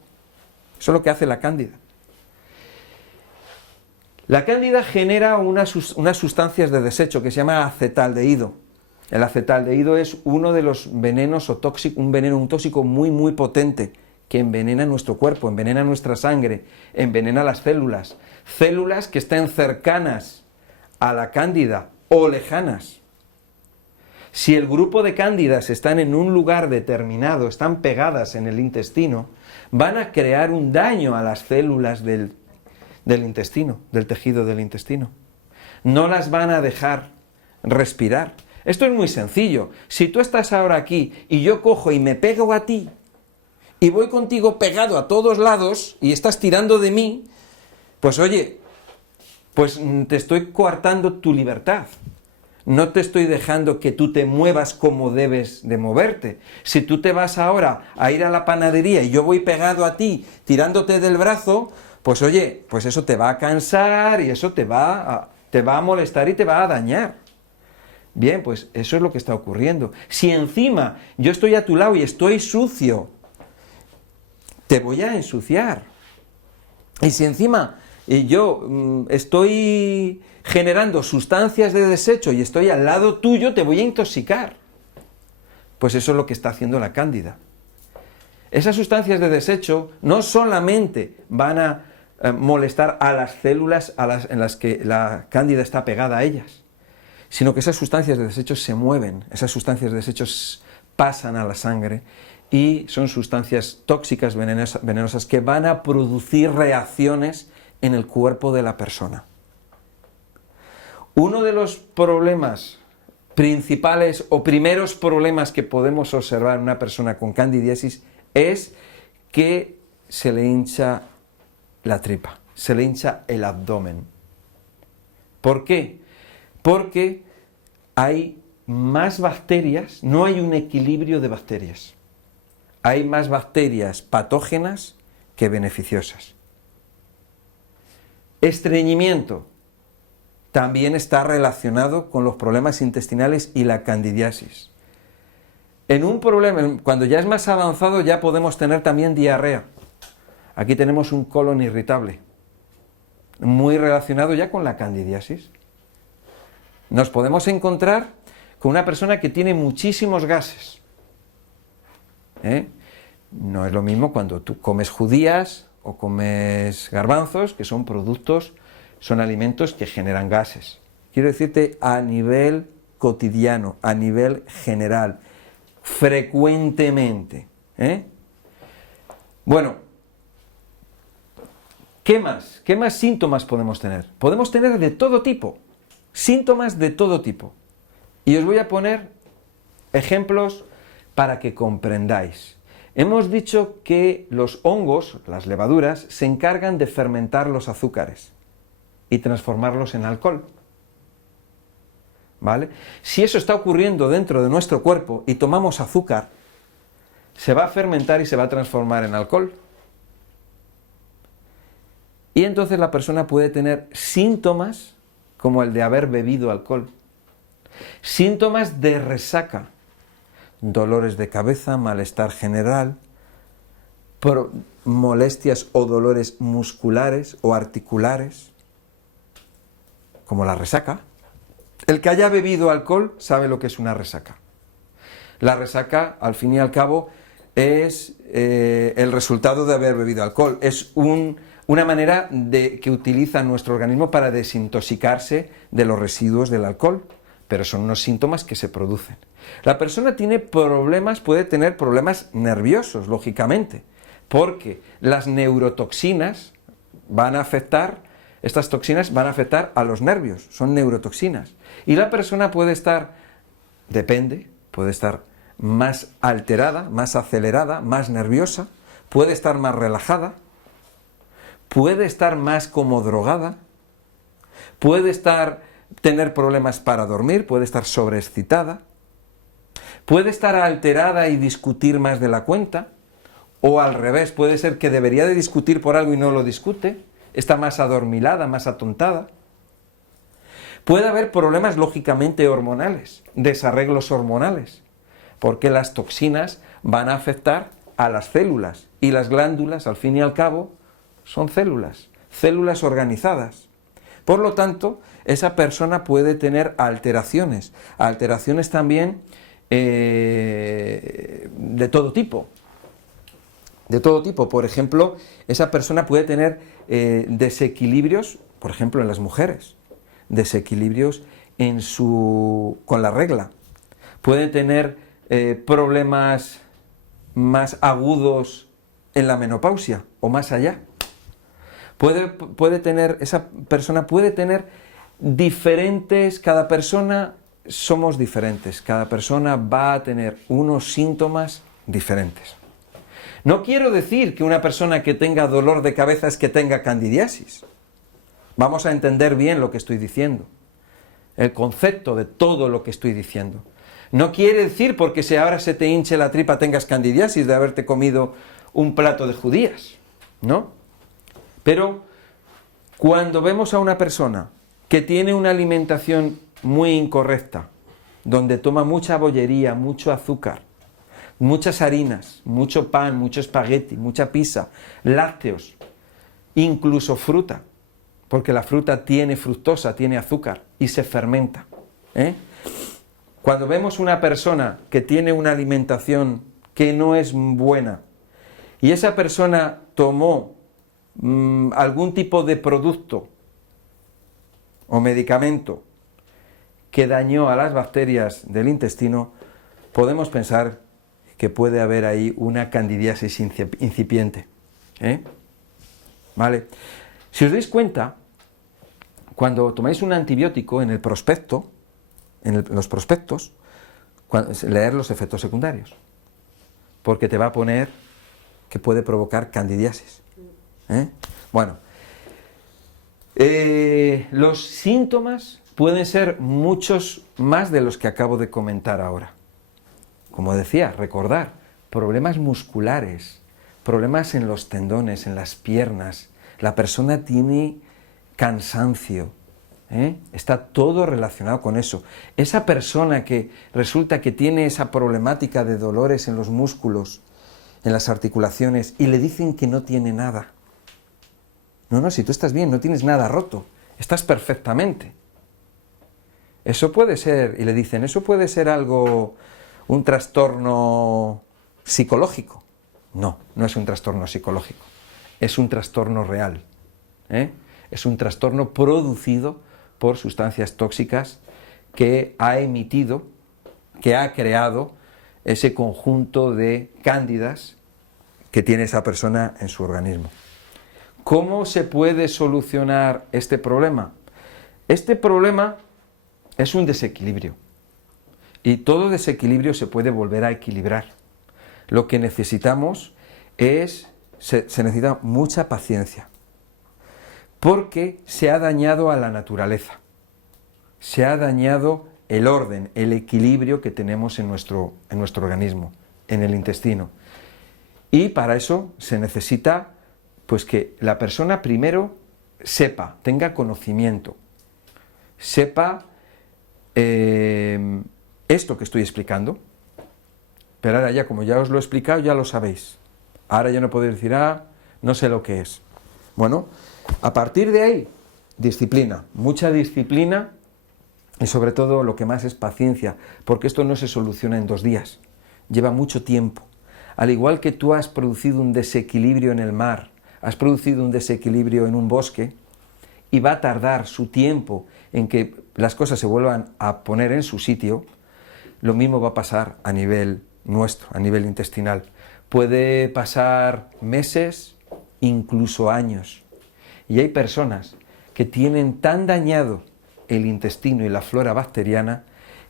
Eso es lo que hace la cándida. La cándida genera unas sustancias de desecho que se llama acetaldehído. El acetaldehído es uno de los venenos o un tóxico muy muy potente que envenena nuestro cuerpo, envenena nuestra sangre, envenena las células. Células que estén cercanas a la cándida o lejanas. Si el grupo de cándidas están en un lugar determinado, están pegadas en el intestino, van a crear un daño a las células del intestino, del tejido del intestino. No las van a dejar respirar. Esto es muy sencillo. Si tú estás ahora aquí y yo cojo y me pego a ti y voy contigo pegado a todos lados y estás tirando de mí, pues oye, pues te estoy coartando tu libertad. No te estoy dejando que tú te muevas como debes de moverte. Si tú te vas ahora a ir a la panadería y yo voy pegado a ti, tirándote del brazo, pues oye, pues eso te va a cansar y eso te va a molestar y te va a dañar. Bien, pues eso es lo que está ocurriendo. Si encima yo estoy a tu lado y estoy sucio, te voy a ensuciar. Y si encima yo estoy generando sustancias de desecho y estoy al lado tuyo, te voy a intoxicar. Pues eso es lo que está haciendo la cándida. Esas sustancias de desecho no solamente van a molestar a las células en las que la cándida está pegada a ellas, sino que esas sustancias de desecho se mueven, esas sustancias de desecho pasan a la sangre y son sustancias tóxicas, venenosas, que van a producir reacciones en el cuerpo de la persona. Uno de los problemas principales o primeros problemas que podemos observar en una persona con candidiasis es que se le hincha la tripa, se le hincha el abdomen. ¿Por qué? Porque hay más bacterias, no hay un equilibrio de bacterias. Hay más bacterias patógenas que beneficiosas. Estreñimiento también está relacionado con los problemas intestinales y la candidiasis. En un problema, cuando ya es más avanzado, ya podemos tener también diarrea. Aquí tenemos un colon irritable, muy relacionado ya con la candidiasis. Nos podemos encontrar con una persona que tiene muchísimos gases. No es lo mismo cuando tú comes judías o comes garbanzos, que son productos, son alimentos que generan gases. Quiero decirte a nivel cotidiano, a nivel general, frecuentemente. Bueno, ¿qué más? ¿Qué más síntomas podemos tener? Podemos tener de todo tipo, síntomas de todo tipo. Y os voy a poner ejemplos para que comprendáis. Hemos dicho que los hongos, las levaduras, se encargan de fermentar los azúcares y transformarlos en alcohol. ¿Vale? Si eso está ocurriendo dentro de nuestro cuerpo y tomamos azúcar, se va a fermentar y se va a transformar en alcohol. Y entonces la persona puede tener síntomas como el de haber bebido alcohol. Síntomas de resaca, dolores de cabeza, malestar general, molestias o dolores musculares o articulares, como la resaca. El que haya bebido alcohol sabe lo que es una resaca. La resaca, al fin y al cabo, es el resultado de haber bebido alcohol. Es una manera que utiliza nuestro organismo para desintoxicarse de los residuos del alcohol, pero son unos síntomas que se producen. La persona tiene problemas, puede tener problemas nerviosos, lógicamente, porque las neurotoxinas van a afectar, estas toxinas van a afectar a los nervios, son neurotoxinas. Y la persona puede estar, puede estar más alterada, más acelerada, más nerviosa, puede estar más relajada, puede estar más como drogada, puede tener problemas para dormir, puede estar sobreexcitada, puede estar alterada y discutir más de la cuenta, o al revés, puede ser que debería de discutir por algo y no lo discute, está más adormilada, más atontada. Puede haber problemas lógicamente hormonales, desarreglos hormonales, porque las toxinas van a afectar a las células, y las glándulas, al fin y al cabo, son células organizadas. Por lo tanto, esa persona puede tener alteraciones también de todo tipo. Por ejemplo, esa persona puede tener desequilibrios, por ejemplo, en las mujeres, desequilibrios con la regla. Puede tener problemas más agudos en la menopausia o más allá. Esa persona puede tener diferentes, cada persona somos diferentes, cada persona va a tener unos síntomas diferentes. No quiero decir que una persona que tenga dolor de cabeza es que tenga candidiasis. Vamos a entender bien lo que estoy diciendo, el concepto de todo lo que estoy diciendo. No quiere decir porque si ahora se te hinche la tripa tengas candidiasis de haberte comido un plato de judías, ¿no? Pero cuando vemos a una persona que tiene una alimentación muy incorrecta, donde toma mucha bollería, mucho azúcar, muchas harinas, mucho pan, mucho espagueti, mucha pizza, lácteos, incluso fruta, porque la fruta tiene fructosa, tiene azúcar y se fermenta. Cuando vemos una persona que tiene una alimentación que no es buena y esa persona tomó algún tipo de producto o medicamento que dañó a las bacterias del intestino, podemos pensar que puede haber ahí una candidiasis incipiente. ¿Vale? Si os dais cuenta, cuando tomáis un antibiótico en el prospecto, los prospectos, leer los efectos secundarios, porque te va a poner que puede provocar candidiasis. Bueno, los síntomas pueden ser muchos más de los que acabo de comentar ahora. Como decía, recordar, problemas musculares, problemas en los tendones, en las piernas, la persona tiene cansancio, está todo relacionado con eso. Esa persona que resulta que tiene esa problemática de dolores en los músculos, en las articulaciones, y le dicen que no tiene nada. No, si tú estás bien, no tienes nada roto, estás perfectamente. Eso puede ser, y le dicen, eso puede ser algo, un trastorno psicológico. No es un trastorno psicológico, es un trastorno real. Es un trastorno producido por sustancias tóxicas que ha emitido, que ha creado ese conjunto de cándidas que tiene esa persona en su organismo. ¿Cómo se puede solucionar este problema? Este problema es un desequilibrio y todo desequilibrio se puede volver a equilibrar. Lo que necesitamos se necesita mucha paciencia, porque se ha dañado a la naturaleza, se ha dañado el orden, el equilibrio que tenemos en nuestro organismo, en el intestino. Y para eso se necesita pues que la persona primero sepa, tenga conocimiento, sepa esto que estoy explicando, pero ahora ya, como ya os lo he explicado, ya lo sabéis. Ahora ya no podéis decir, no sé lo que es. Bueno, a partir de ahí, disciplina, mucha disciplina Y sobre todo lo que más es paciencia, porque esto no se soluciona en 2 días, lleva mucho tiempo. Al igual que tú has producido un desequilibrio en el mar, has producido un desequilibrio en un bosque, y va a tardar su tiempo en que las cosas se vuelvan a poner en su sitio, lo mismo va a pasar a nivel nuestro, a nivel intestinal. Puede pasar meses, incluso años. Y hay personas que tienen tan dañado el intestino y la flora bacteriana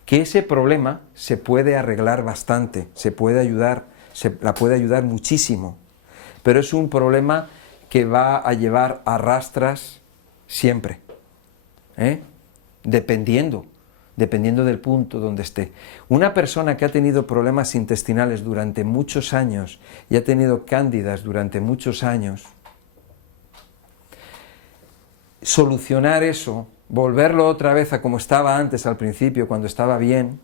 que ese problema se puede arreglar bastante, la puede ayudar muchísimo. Pero es un problema que va a llevar a rastras siempre, dependiendo del punto donde esté. Una persona que ha tenido problemas intestinales durante muchos años y ha tenido cándidas durante muchos años, solucionar eso, volverlo otra vez a como estaba antes al principio, cuando estaba bien,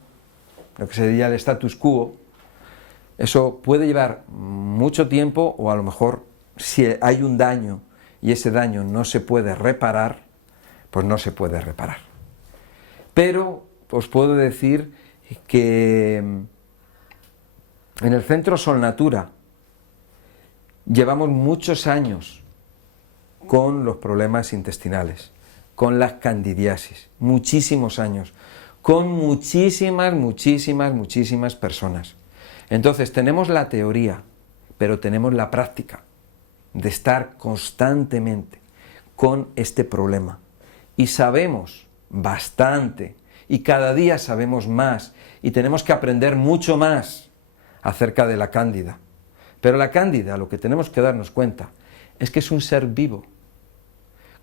lo que sería el status quo, eso puede llevar mucho tiempo, o a lo mejor si hay un daño y ese daño no se puede reparar, pues no se puede reparar. Pero os puedo decir que en el Centro Sol Natura llevamos muchos años con los problemas intestinales, con las candidiasis, muchísimos años, con muchísimas personas. Entonces tenemos la teoría, pero tenemos la práctica de estar constantemente con este problema. Y sabemos bastante, y cada día sabemos más, y tenemos que aprender mucho más acerca de la cándida. Pero la cándida, lo que tenemos que darnos cuenta, es que es un ser vivo,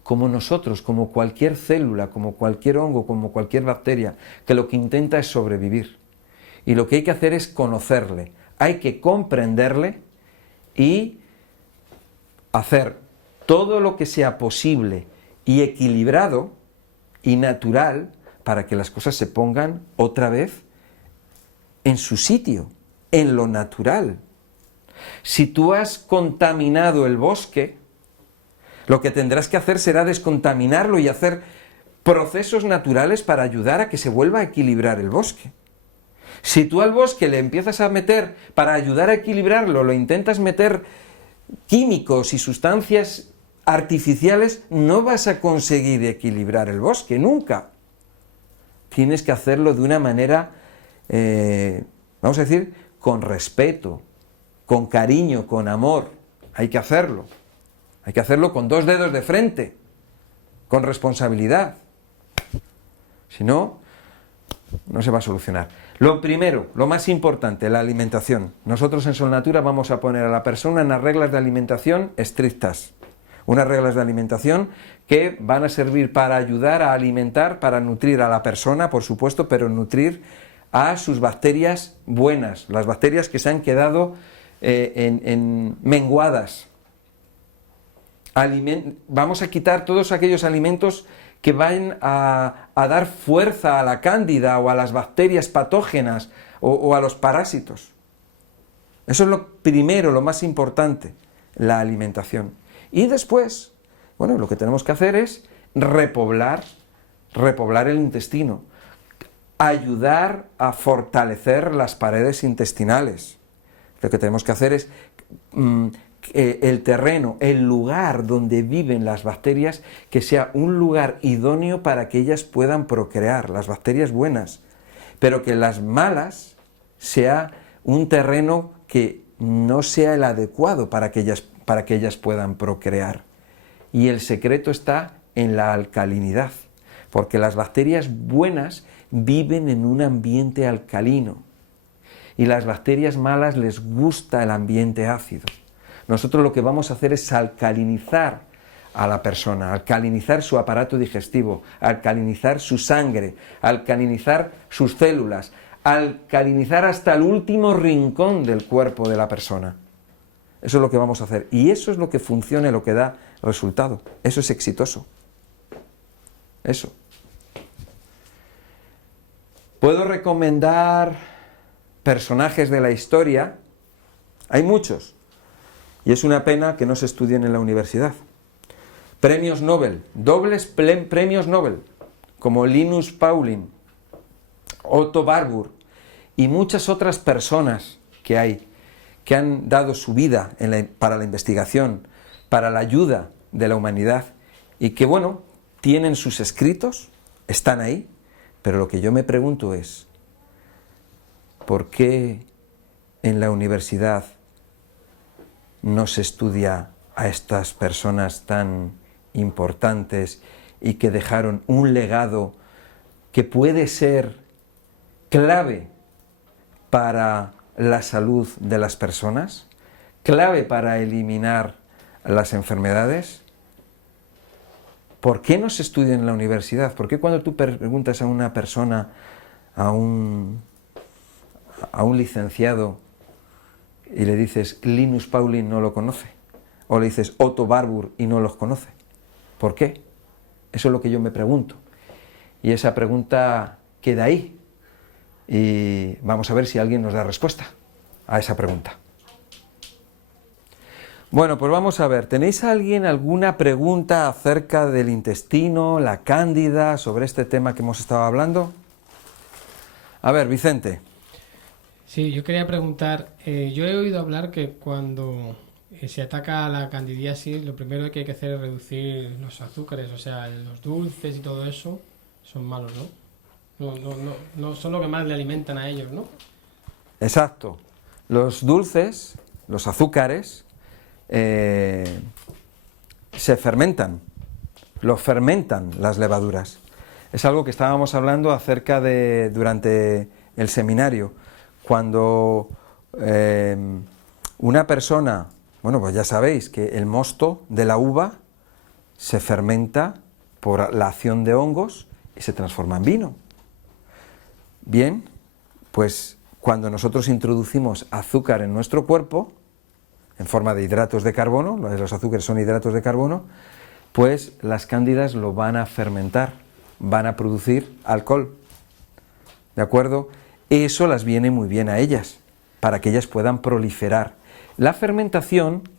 como nosotros, como cualquier célula, como cualquier hongo, como cualquier bacteria, que lo que intenta es sobrevivir. Y lo que hay que hacer es conocerle, hay que comprenderle y hacer todo lo que sea posible y equilibrado y natural para que las cosas se pongan otra vez en su sitio, en lo natural. Si tú has contaminado el bosque, lo que tendrás que hacer será descontaminarlo y hacer procesos naturales para ayudar a que se vuelva a equilibrar el bosque. Si tú al bosque le empiezas a meter, para ayudar a equilibrarlo, lo intentas meter químicos y sustancias artificiales, no vas a conseguir equilibrar el bosque, nunca. Tienes que hacerlo de una manera, vamos a decir, con respeto, con cariño, con amor. Hay que hacerlo. Hay que hacerlo con 2 dedos de frente, con responsabilidad. Si no, no se va a solucionar. Lo primero, lo más importante, la alimentación. Nosotros en Sol Natura vamos a poner a la persona unas reglas de alimentación estrictas. Unas reglas de alimentación que van a servir para ayudar a alimentar, para nutrir a la persona, por supuesto, pero nutrir a sus bacterias buenas, las bacterias que se han quedado menguadas. Vamos a quitar todos aquellos alimentos que van a dar fuerza a la cándida o a las bacterias patógenas o a los parásitos. Eso es lo primero, lo más importante, la alimentación. Y después, bueno, lo que tenemos que hacer es repoblar el intestino, ayudar a fortalecer las paredes intestinales. Lo que tenemos que hacer es el terreno, el lugar donde viven las bacterias, que sea un lugar idóneo para que ellas puedan procrear, las bacterias buenas, pero que las malas sea un terreno que no sea el adecuado para que ellas puedan procrear. Y el secreto está en la alcalinidad, porque las bacterias buenas viven en un ambiente alcalino y las bacterias malas les gusta el ambiente ácido. Nosotros lo que vamos a hacer es alcalinizar a la persona, alcalinizar su aparato digestivo, alcalinizar su sangre, alcalinizar sus células, alcalinizar hasta el último rincón del cuerpo de la persona. Eso es lo que vamos a hacer. Y eso es lo que funciona y lo que da resultado. Eso es exitoso. Eso. Puedo recomendar personajes de la historia. Hay muchos. Y es una pena que no se estudien en la universidad. Premios Nobel, dobles premios Nobel, como Linus Pauling, Otto Warburg y muchas otras personas que hay, que han dado su vida para la investigación, para la ayuda de la humanidad, y que, bueno, tienen sus escritos, están ahí, pero lo que yo me pregunto es, ¿por qué en la universidad no se estudia a estas personas tan importantes y que dejaron un legado que puede ser clave para la salud de las personas, clave para eliminar las enfermedades? ¿Por qué no se estudia en la universidad? ¿Por qué cuando tú preguntas a una persona, a un licenciado, y le dices Linus Pauling, no lo conoce? O le dices Otto Warburg y no los conoce. ¿Por qué? Eso es lo que yo me pregunto. Y esa pregunta queda ahí. Y vamos a ver si alguien nos da respuesta a esa pregunta. Bueno, pues vamos a ver. ¿Tenéis alguna pregunta acerca del intestino, la cándida, sobre este tema que hemos estado hablando? A ver, Vicente. Sí, yo quería preguntar, yo he oído hablar que cuando se ataca a la candidiasis, lo primero que hay que hacer es reducir los azúcares, o sea, los dulces y todo eso son malos, ¿no? No son lo que más le alimentan a ellos, ¿no? Exacto. Los dulces, los azúcares, se fermentan, los fermentan las levaduras. Es algo que estábamos hablando acerca de durante el seminario, cuando una persona, bueno, pues ya sabéis que el mosto de la uva se fermenta por la acción de hongos y se transforma en vino. Bien, pues cuando nosotros introducimos azúcar en nuestro cuerpo, en forma de hidratos de carbono, los azúcares son hidratos de carbono, pues las cándidas lo van a fermentar, van a producir alcohol, ¿de acuerdo? Eso las viene muy bien a ellas, para que ellas puedan proliferar. La fermentación,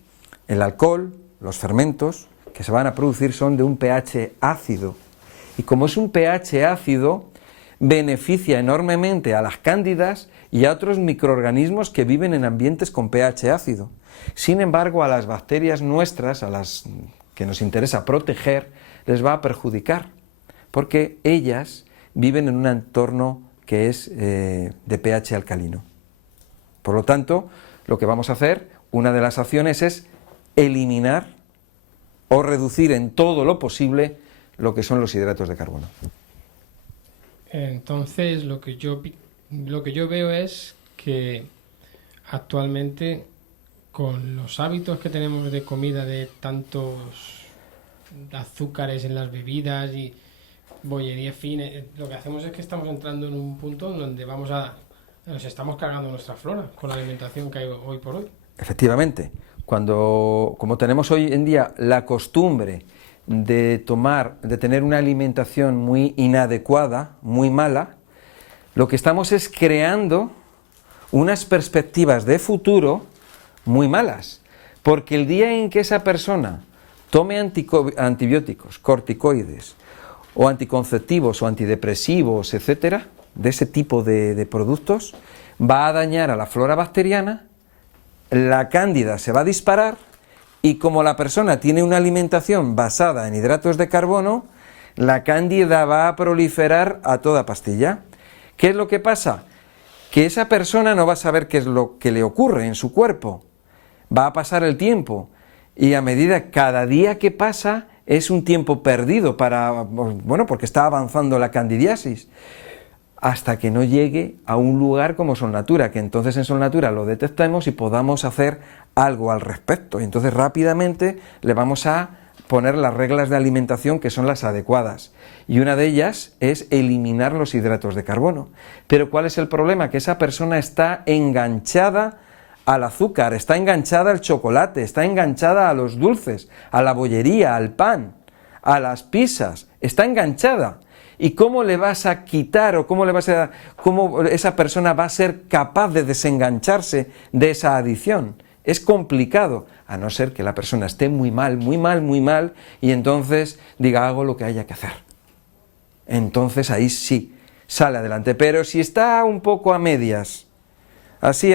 el alcohol, los fermentos que se van a producir son de un pH ácido, y como es un pH ácido, beneficia enormemente a las cándidas y a otros microorganismos que viven en ambientes con pH ácido. Sin embargo, a las bacterias nuestras, a las que nos interesa proteger, les va a perjudicar, porque ellas viven en un entorno que es de pH alcalino. Por lo tanto, lo que vamos a hacer, una de las acciones es eliminar o reducir en todo lo posible lo que son los hidratos de carbono. Entonces, lo que yo veo es que actualmente, con los hábitos que tenemos de comida, de tantos azúcares en las bebidas y bollería fina, lo que hacemos es que estamos entrando en un punto donde nos estamos cargando nuestra flora con la alimentación que hay hoy por hoy. Efectivamente, como tenemos hoy en día la costumbre de tener una alimentación muy inadecuada, muy mala, lo que estamos es creando unas perspectivas de futuro muy malas, porque el día en que esa persona tome antibióticos, corticoides, o anticonceptivos, o antidepresivos, etcétera, de ese tipo de productos, va a dañar a la flora bacteriana, la cándida se va a disparar, y como la persona tiene una alimentación basada en hidratos de carbono, la cándida va a proliferar a toda pastilla. ¿Qué es lo que pasa? Que esa persona no va a saber qué es lo que le ocurre en su cuerpo. Va a pasar el tiempo, y a medida, cada día que pasa, es un tiempo perdido porque está avanzando la candidiasis, hasta que no llegue a un lugar como Solnatura, que entonces en Solnatura lo detectemos y podamos hacer algo al respecto. Y entonces rápidamente le vamos a poner las reglas de alimentación que son las adecuadas. Y una de ellas es eliminar los hidratos de carbono. Pero ¿cuál es el problema? Que esa persona está enganchada al azúcar, está enganchada al chocolate, está enganchada a los dulces, a la bollería, al pan, a las pizzas, está enganchada. ¿Y cómo le vas a quitar o cómo esa persona va a ser capaz de desengancharse de esa adicción? Es complicado, a no ser que la persona esté muy mal, y entonces diga, hago lo que haya que hacer. Entonces ahí sí sale adelante. Pero si está un poco a medias, así,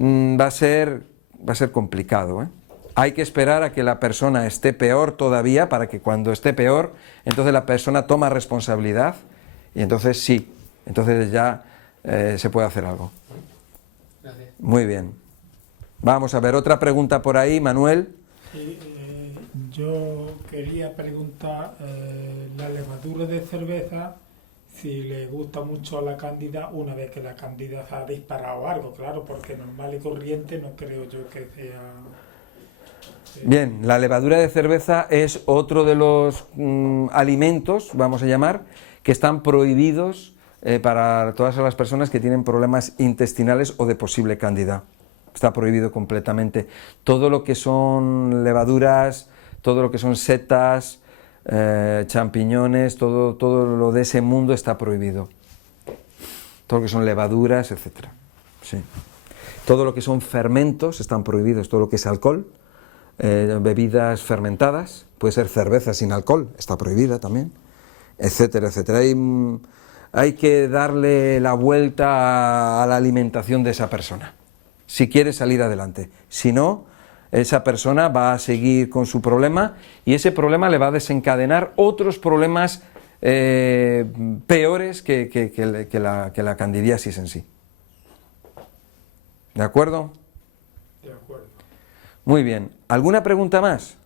va a ser complicado, ¿eh? Hay que esperar a que la persona esté peor todavía, para que cuando esté peor, entonces la persona toma responsabilidad y entonces sí, entonces ya se puede hacer algo. Gracias. Muy bien. Vamos a ver, otra pregunta por ahí, Manuel. Sí, yo quería preguntar, la levadura de cerveza, si le gusta mucho a la cándida una vez que la cándida se ha disparado algo, claro, porque normal y corriente no creo yo que sea... Bien, la levadura de cerveza es otro de los alimentos, vamos a llamar, que están prohibidos para todas las personas que tienen problemas intestinales o de posible cándida. Está prohibido completamente. Todo lo que son levaduras, todo lo que son setas, champiñones, todo lo de ese mundo está prohibido. Todo lo que son levaduras, etcétera. Sí. Todo lo que son fermentos están prohibidos, todo lo que es alcohol, bebidas fermentadas, puede ser cerveza sin alcohol, está prohibida también, etcétera, etcétera. Hay que darle la vuelta a la alimentación de esa persona, si quiere salir adelante. Si no, esa persona va a seguir con su problema y ese problema le va a desencadenar otros problemas peores que la candidiasis en sí. ¿De acuerdo? De acuerdo. Muy bien. ¿Alguna pregunta más?